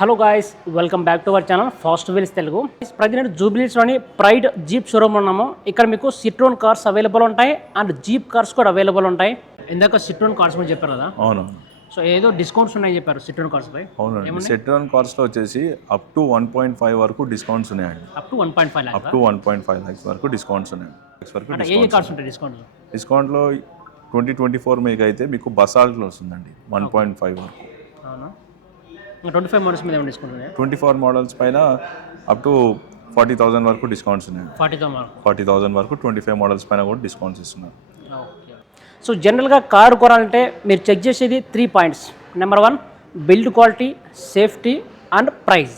Hello guys, welcome back to our channel fast wheels Telugu. Present జూబ్లీస్లోని Pride Jeep showroom ఉన్నాము. ఇక్కడ మీకు Citroen cars available ఉంటాయి and Jeep cars కూడా available ఉంటాయి. ఇందాక సిట్రోన్ కార్స్ కూడా చెప్పారు కదా. అవును. సో ఏదో డిస్కౌంట్స్ ఉన్నాయని చెప్పారు సిట్రోన్ కార్స్ పై. అవునండి, సిట్రోన్ కార్స్లో వచ్చేసి అప్ టు 1.5 వరకు డిస్కౌంట్స్ ఉన్నాయండి. Up to 1.5 lakhs. Up to 1.5 lakhs వరకు డిస్కౌంట్స్ ఉన్నాయండి. ఏ కార్స్ ఉంటాయి డిస్కౌంట్లో 2024 మీకు అయితే మీకు బసాల్ట్లో వస్తుందండి 1.5 వరకు. అవునా? 25 మోడల్స్ మీద ఏమైనా డిస్కౌంట్ ఉన్నాయా? 24 మోడల్స్ పైన అప్ టు 40,000 వరకు డిస్కౌంట్స్ ఉన్నాయి. 40,000 వరకు 25 మోడల్స్ పైన కూడా డిస్కౌంట్స్ ఇస్తున్నారు. సో జనరల్గా కారు కొనాలంటే మీరు చెక్ చేసేది 3 points. Number 1 build quality, safety and price.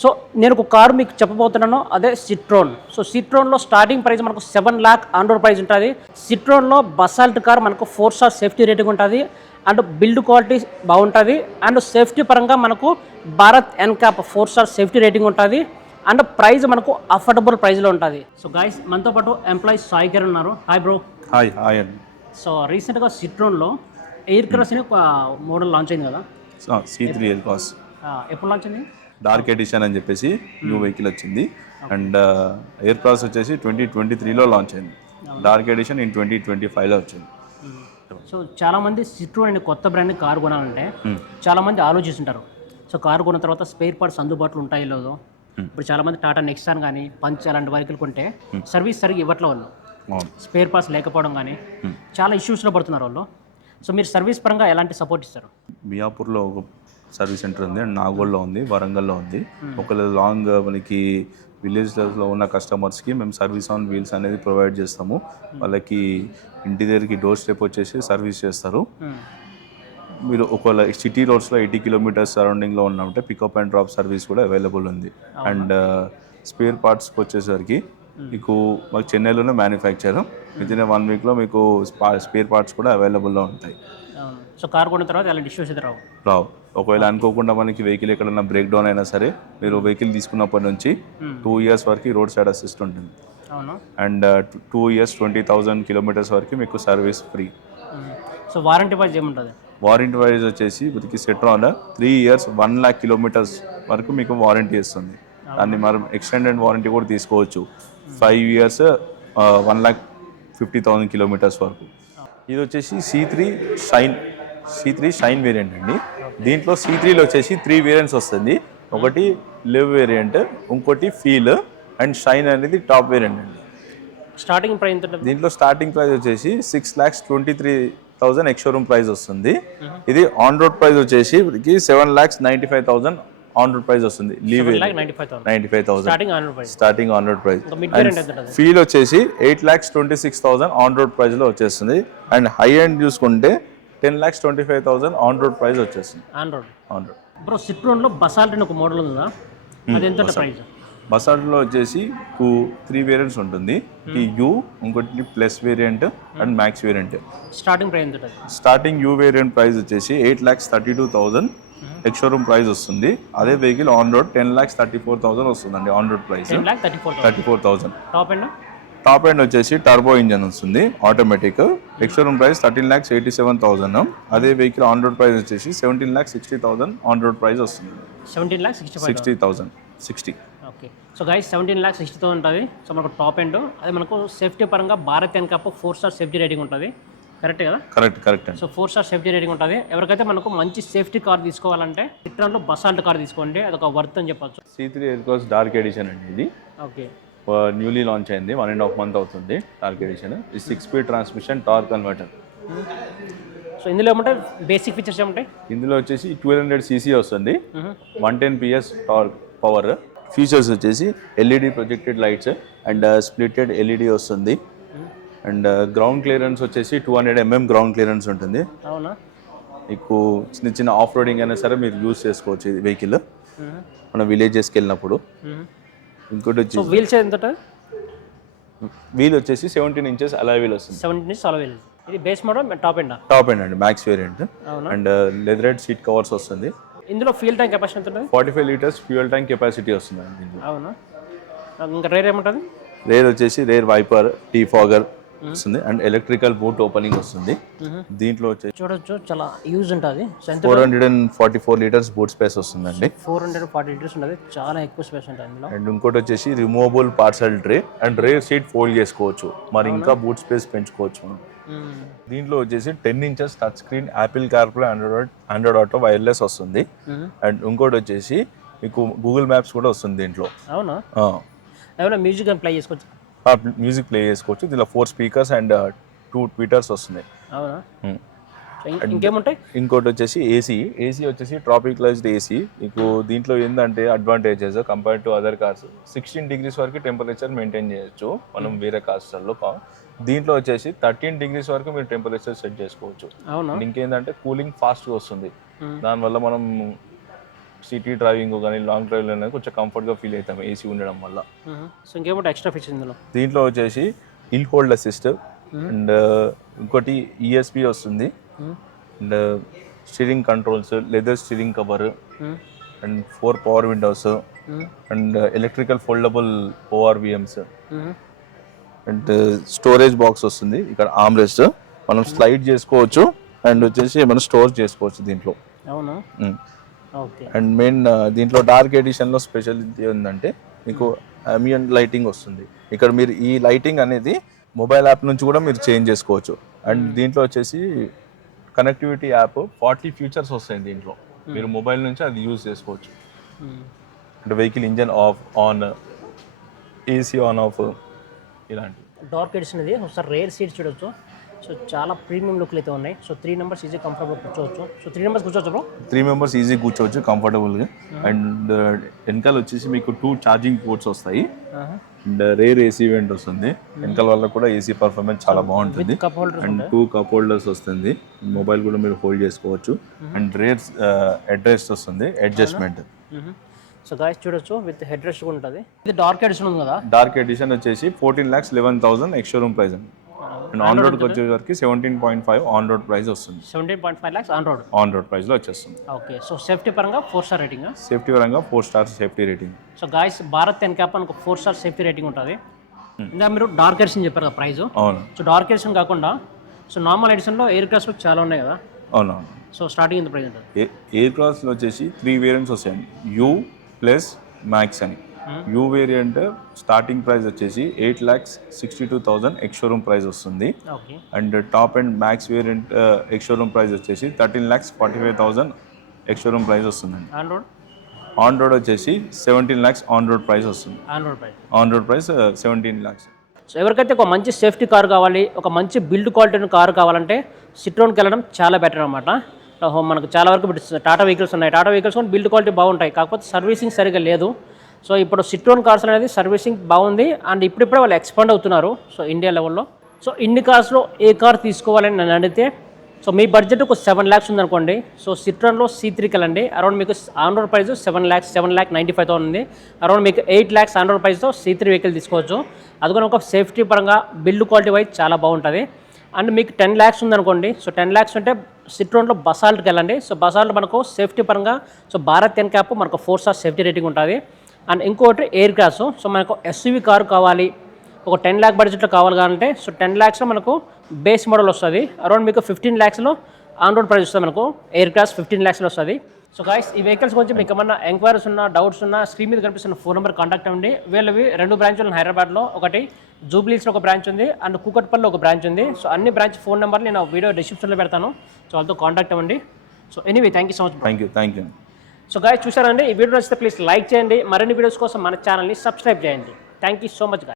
So నేను ఒక కారు మీకు చెప్పబోతున్నాను, అదే సిట్రోన్. సో సిట్రోన్లో స్టార్టింగ్ ప్రైస్ మనకు 7 lakh ఆన్ రోడ్ ప్రైస్ ఉంటుంది. సిట్రోన్లో బసాల్ట్ కార్ మనకు 4 star సేఫ్టీ రేటింగ్ ఉంటుంది అండ్ బిల్డ్ క్వాలిటీ బాగుంటుంది అండ్ సేఫ్టీ పరంగా మనకు Bharat NCAP 4 star safety rating ఉంటుంది అండ్ ప్రైస్ మనకు అఫోర్డబుల్ ప్రైస్లో ఉంటుంది. సో గైస్, మనతో పాటు ఎంప్లాయీస్ సాయి గారు ఉన్నారు. Hi bro. హాయ్ అండి. సో రీసెంట్గా సిట్రోన్లో ఎయిర్ క్రాస్ అని ఒక మోడల్ లాంచ్ అయింది కదా. C3 ఎయిర్ క్రాస్ ఎప్పుడు లాంచ్ అయింది? డార్క్ ఎడిషన్ అని చెప్పేసి న్యూ వెహికల్ వచ్చింది. అండ్ ఎయిర్ క్రాస్ వచ్చేసి 2023లో లాంచ్ అయింది. డార్క్ ఎడిషన్ ఇన్ 2025లో వచ్చింది. సో చాలామంది సిట్రోన్ అనే కొత్త బ్రాండ్ కారు కొనాలంటే చాలామంది ఆలోచిస్తుంటారు. సో కారు కొన్న తర్వాత స్పేర్ పార్ట్స్ అందుబాటులో ఉంటాయి లేదో. ఇప్పుడు చాలామంది టాటా నెక్సాన్ కానీ పంచ్ అలాంటి వెహికల్ కొంటే సర్వీస్ సరిగ్గా ఇవ్వట్లే వాళ్ళు. స్పేర్ పార్ట్స్ లేకపోవడం కానీ చాలా ఇష్యూస్లో పడుతున్నారు వాళ్ళు. సో మీరు సర్వీస్ పరంగా ఎలాంటి సపోర్ట్ ఇస్తారు? మియాపూర్లో ఒక సర్వీస్ సెంటర్ ఉంది అండ్ నాగోల్లో ఉంది, వరంగల్లో ఉంది. ఒకవేళ లాంగ్ మనకి విలేజ్లో ఉన్న కస్టమర్స్కి మేము సర్వీస్ ఆన్ వీల్స్ అనేది ప్రొవైడ్ చేస్తాము. వాళ్ళకి ఇంటి దగ్గరికి డోర్ స్టెప్ వచ్చేసి సర్వీస్ చేస్తారు. మీరు ఒకవేళ సిటీ రోడ్స్లో 80 kilometers సరౌండింగ్లో ఉన్నంటే పికప్ అండ్ డ్రాప్ సర్వీస్ కూడా అవైలబుల్ ఉంది. అండ్ స్పేర్ పార్ట్స్కి వచ్చేసరికి మీకు మాకు చెన్నైలోనే మ్యానుఫ్యాక్చర్, వితిన్ 1 weekలో మీకు స్పేర్ పార్ట్స్ కూడా అవైలబుల్లో ఉంటాయి. సో కార్ కొన్న తర్వాత ఎలాంటి ఇష్యూస్ అయితే రావు. ఒకవేళ అనుకోకుండా మనకి వెహికల్ ఎక్కడన్నా బ్రేక్ డౌన్ అయినా సరే మీరు వెహికల్ తీసుకున్నప్పటి నుంచి 2 years వరకు రోడ్ సైడ్ అసిస్ట్ ఉంటుంది. అండ్ 2 years 20,000 kilometers వరకు మీకు service free. So warranty wise ఏముంటుంది? వారంటీ వైజ్ వచ్చేసి మనకి సిట్రోన్ 3 years 1 lakh kilometers వరకు మీకు వారంటీ ఇస్తుంది. దాన్ని మనం ఎక్స్టెండెడ్ వారంటీ కూడా తీసుకోవచ్చు. 5 years 1,50,000 kilometers వరకు. ఇది వచ్చేసి C3 షైన్ వేరియంట్ అండి. దీంట్లో C3లో వచ్చేసి 3 వేరియంట్స్ వస్తుంది. ఒకటి లివ్ వేరియంట్, ఇంకోటి ఫీల్ అండ్ షైన్ అనేది టాప్ వేరియంట్ అండి. స్టార్టింగ్ ప్రైస్ ఎంత? దీంట్లో స్టార్టింగ్ ప్రైస్ వచ్చేసి 6,23,000 ఎక్స్ షోరూమ్ ప్రైస్ వస్తుంది. ఇది ఆన్ రోడ్ ప్రైస్ వచ్చేసి 7,95,000 ఆన్ రోడ్ ప్రైస్ వస్తుంది. Leave 95,000 starting on road price. Feel వచ్చేసి 8,26,000 ఆన్ రోడ్ ప్రైస్ లో వచ్చేస్తుంది. అండ్ హై ఎండ్ చూసుకుంటే 10,25,000 ఆన్ రోడ్ ప్రైస్ వచ్చేస్తుంది. ఆన్ రోడ్ బ్రో, సిట్రోన్ లో బసాల్ట్ అని ఒక మోడల్ ఉందా, అది ఎంత ప్రైస్? బసాల్ట్లో వచ్చేసి 3 వేరియంట్స్ ఉంటుంది. యూ, ఇంకోటి plus variant and max variant. Starting price ఎంత? స్టార్టింగ్ యూ వేరియంట్ ప్రైస్ వచ్చేసి 8,32,000 ఎక్స్ షోరూమ్ ప్రైస్ వస్తుంది. అదే వెహికల్ ఆన్ రోడ్ 10,34,000 వస్తుందండి. On road price 34,000. Top end వచ్చేసి టర్బో ఇంజన్ వస్తుంది, ఆటోమేటిక్. Ex showroom price 13,87,000. అదే వెహికల్ ఆన్ రోడ్ ప్రైస్ వచ్చేసి 17,60,000 on road price వస్తుంది. 60,000. ఓకే. సో గైస్, 17,60,000 ఉంటుంది. సో మనకు టాప్ ఎండ్, అది మనకు సేఫ్టీ పరంగా Bharat NCAP 4 star safety rating ఉంటుంది. కరెక్ట్ కదా? Correct. So 4 star safety rating ఉంటుంది. ఎవరికైతే మనకు మంచి సేఫ్టీ కార్ తీసుకోవాలంటే సిట్రోన్లో బసాల్ట్ కార్ తీసుకోండి, అదొక వర్త్ అని చెప్పొచ్చు. C3 air cross dark edition అండి. ఇది ఓకే, న్యూలీ లాంచ్ అయింది. 1.5 month అవుతుంది. Dark edition. ఇది 6-speed transmission torque converter. So ఇందులో ఏమంటే బేసిక్ ఫీచర్స్ ఏమంటాయి? ఇందులో వచ్చేసి 1200 cc వస్తుంది, 110 PS టార్క్ పవర్. ఫీచర్స్ వచ్చేసి LED projected lights and splitted LED వస్తుంది. అండ్ గ్రౌండ్ క్లియరెన్స్ వచ్చేసి 200 mm గ్రౌండ్ క్లియరెన్స్ ఉంటుంది. అవునా? మీకు చిన్న ఆఫ్ రోడింగ్ అయినా సరే మీరు యూజ్ చేసుకోవచ్చు ఈ వెహికల్ మన విలేజెస్కి వెళ్ళినప్పుడు. ఇంకోటి వచ్చి వీల్స్ ఎంత? వీల్ వచ్చేసి 17 inches అలాయ్ వీల్ వస్తుంది. 17 inches అలాయ్ వీల్. ఇది బేస్ మోడల్, టాప్ ఎండ్ అండి, max variant. And leatherette seat covers వస్తుంది. ఇందులో ఫ్యూయల్ ట్యాంక్ కెపాసిటీ ఎంత ఉంటుంది? 45 liters ఫ్యూయల్ ట్యాంక్ కెపాసిటీ వస్తుంది. అవునా? ఇంకా రేర్ ఏముంటుంది? రేర్ వచ్చేసి రేర్ వైపర్, టీ ఫాగర్, వస్తుంది అండ్ ఎలక్ట్రికల్ బూట్ ఓపెనింగ్ వస్తుంది. దీంట్లో వచ్చేసి చూడొచ్చు చాలా యూజ్ ఉంటుంది. 444 లీటర్స్ బూట్ స్పేస్ వస్తుందండి. 440 లీటర్స్ ఉంటుంది, చాలా ఎక్కువ స్పేస్ ఉంటుంది అందులో. అండ్ ఇంకోటి వచ్చేసి removable parcel tray and rare seat fold చేసుకోవచ్చు, మరి ఇంకా బూట్ స్పేస్ పెంచుకోవచ్చు మనం. దీంట్లో వచ్చేసి 10 inches touch screen, Apple CarPlay, Android auto, wireless వస్తుంది. అండ్ ఇంకోటి వచ్చేసి మీకు గూగుల్ మ్యాప్స్ కూడా వస్తుంది దీంట్లో. అవునా? ఏమైనా మ్యూజిక్ ప్లే చేసుకోవచ్చు? మ్యూజిక్ ప్లే చేసుకోవచ్చు. దీనిలో 4 స్పీకర్స్ అండ్ 2 ట్విటర్స్ వస్తున్నాయి. అవునా? ఇంకేముంటాయి? ఇంకోటి వచ్చేసి ఏసీ వచ్చేసి ట్రాపికలైజ్డ్ ఏసీ. మీకు దీంట్లో ఏంటంటే advantages compare to other cars 16 degrees వరకు టెంపరేచర్ మెయింటైన్ చేయొచ్చు మనం వేరే కార్స్లో. దీంట్లో వచ్చేసి 13 degrees వరకు మీరు టెంపరేచర్ సెట్ చేసుకోవచ్చు. ఇంకేంటంటే కూలింగ్ ఫాస్ట్గా వస్తుంది, దానివల్ల మనం సిటీ డ్రైవింగ్ కానీ లాంగ్ డ్రైవ్లో అనేది కొంచెం కంఫర్ట్గా ఫీల్ అవుతాం ఏసీ ఉండడం వల్ల. సో ఇంకేమంటే ఎక్స్ట్రా ఫీచర్స్ ఇందులో? దీంట్లో వచ్చేసి హిల్ హోల్డ్ అసిస్ట్ అండ్ ఇంకోటి ఈఎస్పి వస్తుంది and steering controls, leather steering cover and 4 power Windows and electrical foldable ORVMs and storage box వస్తుంది. ఇక్కడ ఆమ్రెస్ట్ మనం స్లైడ్ చేసుకోవచ్చు అండ్ వచ్చేసి మనం స్టోర్ చేసుకోవచ్చు దీంట్లో. అవునా? ఓకే. అండ్ మెయిన్ దీంట్లో డార్క్ ఎడిషన్లో స్పెషాలిటీ ఏంటంటే మీకు అంబియంట్ లైటింగ్ వస్తుంది. ఇక్కడ మీరు ఈ లైటింగ్ అనేది మొబైల్ యాప్ నుంచి కూడా మీరు చేంజ్ చేసుకోవచ్చు. అండ్ దీంట్లో వచ్చేసి కనెక్టివిటీ యాప్ 40 ఫీచర్స్ వస్తాయి దీంట్లో, మీరు మొబైల్ నుంచి అది యూజ్ చేసుకోవచ్చు. అంటే vehicle engine of, on, AC on off, ఇలాంటివి. డార్క్ ఎడిషన్ ఇది ఒకసారి రేర్ సీట్స్ చూడొచ్చు. సో చాలా ప్రీమియం లుక్లు అయితే ఉన్నాయి. సో 3 members ఈజీ కంఫర్టబుల్ కూర్చోవచ్చు. సో 3 members కూర్చోవచ్చు బ్రో? 3 members ఈజీ కూర్చోవచ్చు కంఫర్టబుల్గా. అండ్ వెనకాల వచ్చేసి మీకు 2 ఛార్జింగ్ పోర్ట్స్ వస్తాయి అండ్ రేర్ ఏసీ వెంట్ వస్తుంది. వెనకాల వల్ల కూడా ఏసీ పర్ఫార్మెన్స్ చాలా బాగుంటుంది. అండ్ 2 కప్ హోల్డర్స్ వస్తుంది, మొబైల్ కూడా మీరు హోల్డ్ చేసుకోవచ్చు. అండ్ రేర్ అడ్రెస్ట్ వస్తుంది, అడ్జస్ట్మెంట్. సో గాయ్స్ చూడొచ్చు విత్ హెడ్ రెస్ట్ కూడా ఉంటుంది. ఇది డార్క్ ఎడిషన్ ఉంది కదా? డార్క్ ఎడిషన్ వచ్చేసి 14,11,000 ఎక్స్ షోరూమ్ ప్రైస్ అండి. అండ్ ఆన్ రోడ్ వచ్చేసరికి 17.5 ఆన్ రోడ్ ప్రైస్ వస్తుంది. 17.5 lakhs ఆన్ రోడ్ ప్రైస్ లో వచ్చేస్తుంది. ఓకే. సో సేఫ్టీ పరంగా 4 star రేటింగ్? సేఫ్టీ పరంగా 4 stars safety rating. So guys Bharat NCAP మనకు 4 star సేఫ్టీ రేటింగ్ ఉంటుంది. ఇంకా మీరు డార్క్ ఎడిషన్ చెప్పారు కదా ప్రైస్? అవును. సో డార్క్ ఎడిషన్ కాకుండా సో నార్మల్ ఎడిషన్లో ఎయిర్ క్రాస్లో చాలా ఉన్నాయి కదా? అవునవును. సో స్టార్టింగ్ ఎంత ప్రైస్ ఉంటుంది? ఎయిర్ క్రాస్లో వచ్చేసి 3 వేరియంట్స్ వస్తాయండి, యూ ప్లస్ మ్యాక్స్ అని. యూ వేరియంట్ స్టార్టింగ్ ప్రైస్ వచ్చేసి 8,62,000 ఎక్స్ షోరూమ్ ప్రైస్ వస్తుంది. And top and max variant ex showroom price వచ్చేసి 13,45,000 ఎక్స్ షోరూమ్ ప్రైస్ వస్తుందండి. ఆన్ రోడ్ వచ్చేసి 17 lakhs ఆన్ రోడ్ ప్రైస్ వస్తుంది. On road price 17 lakhs. So ఎవరికైతే ఒక మంచి సేఫ్టీ కార్ కావాలి, ఒక మంచి బిల్డ్ క్వాలిటీ కార్ కావాలంటే సిట్రోన్కి వెళ్ళడం చాలా బెటర్ అనమాట. మనకు చాలా వరకు టాటా వెహికల్స్ ఉన్నాయి, టాటా వెహికల్స్ కూడా బిల్డ్ క్వాలిటీ బాగుంటాయి, కాకపోతే సర్వీసింగ్ సరిగ్గా లేదు. సో ఇప్పుడు సిట్రోన్ కార్స్ అనేది సర్వీసింగ్ బాగుంది అండ్ ఇప్పుడిప్పుడే వాళ్ళు ఎక్స్పాండ్ అవుతున్నారు సో ఇండియా లెవెల్లో. సో ఇన్ని కార్స్లో ఏ కార్ తీసుకోవాలని నన్ను అడిగితే సో మీ బడ్జెట్ ఒక 7 lakhs ఉందనుకోండి, సో సిట్రోన్లో C3 వెళ్ళండి. అరౌండ్ మీకు ఆన్ రోడ్ ప్రైస్ 7,95,000 ఉంది. అరౌండ్ మీకు 8 lakhs ఆన్ రోడ్ ప్రైస్తో C3 వెహికల్ తీసుకోవచ్చు. అది కూడా ఒక సేఫ్టీ పరంగా బిల్డ్ క్వాలిటీ వైజ్ చాలా బాగుంటుంది. అండ్ మీకు 10 lakhs ఉందనుకోండి, సో 10 lakhs అంటే సిట్రోన్లో బసాల్ట్కి వెళ్ళండి. సో బసాల్ట్ మనకు సేఫ్టీ పరంగా సో భారత్ ఎన్క్యాప్ మనకు 4 star సేఫ్టీ రేటింగ్ ఉంటుంది. అండ్ ఇంకోటి ఎయిర్ క్రాస్. సో మనకు ఎస్యూవీ కారు కావాలి, ఒక 10 lakh బడ్జెట్లో కావాలి కావాలంటే సో 10 lakhsలో మనకు బేస్ మోడల్ వస్తుంది. అరౌండ్ మీకు 15 lakhsలో ఆన్ రోడ్ ప్రైస్ వస్తుంది. మనకు ఎయిర్ క్రాస్ 15 lakhsలో వస్తుంది. సో గాయ్స్ ఈ వెహికల్స్ గురించి మీకు ఏమన్నా ఎంక్వైరీస్ ఉన్నా, డౌట్స్ ఉన్నా స్క్రీన్ మీద కనిపిస్తున్న ఫోన్ నెంబర్ కాంటాక్ట్ అవ్వండి. వీళ్ళవి 2 బ్రాంచ్లు ఉన్నాయి హైదరాబాద్లో, ఒకటి జూబ్లీస్లో ఒక బ్రాంచ్ ఉంది అండ్ కూకట్పల్లిలో ఒక బ్రాంచ్ ఉంది. సో అన్ని బ్రాంచ్ ఫోన్ నెంబర్లు నేను వీడియో డిస్క్రిప్షన్లో పెడతాను, సో వాళ్ళతో కాంటాక్ట్ అవ్వండి. So anyway thank you so much. Thank you. So guys చూసారండి, ఈ వీడియో నచ్చితే ప్లీజ్ లైక్ చేయండి. మరిన్ని వీడియోస్ కోసం మన ఛానల్ని సబ్స్క్రైబ్ చేయండి. Thank you so much.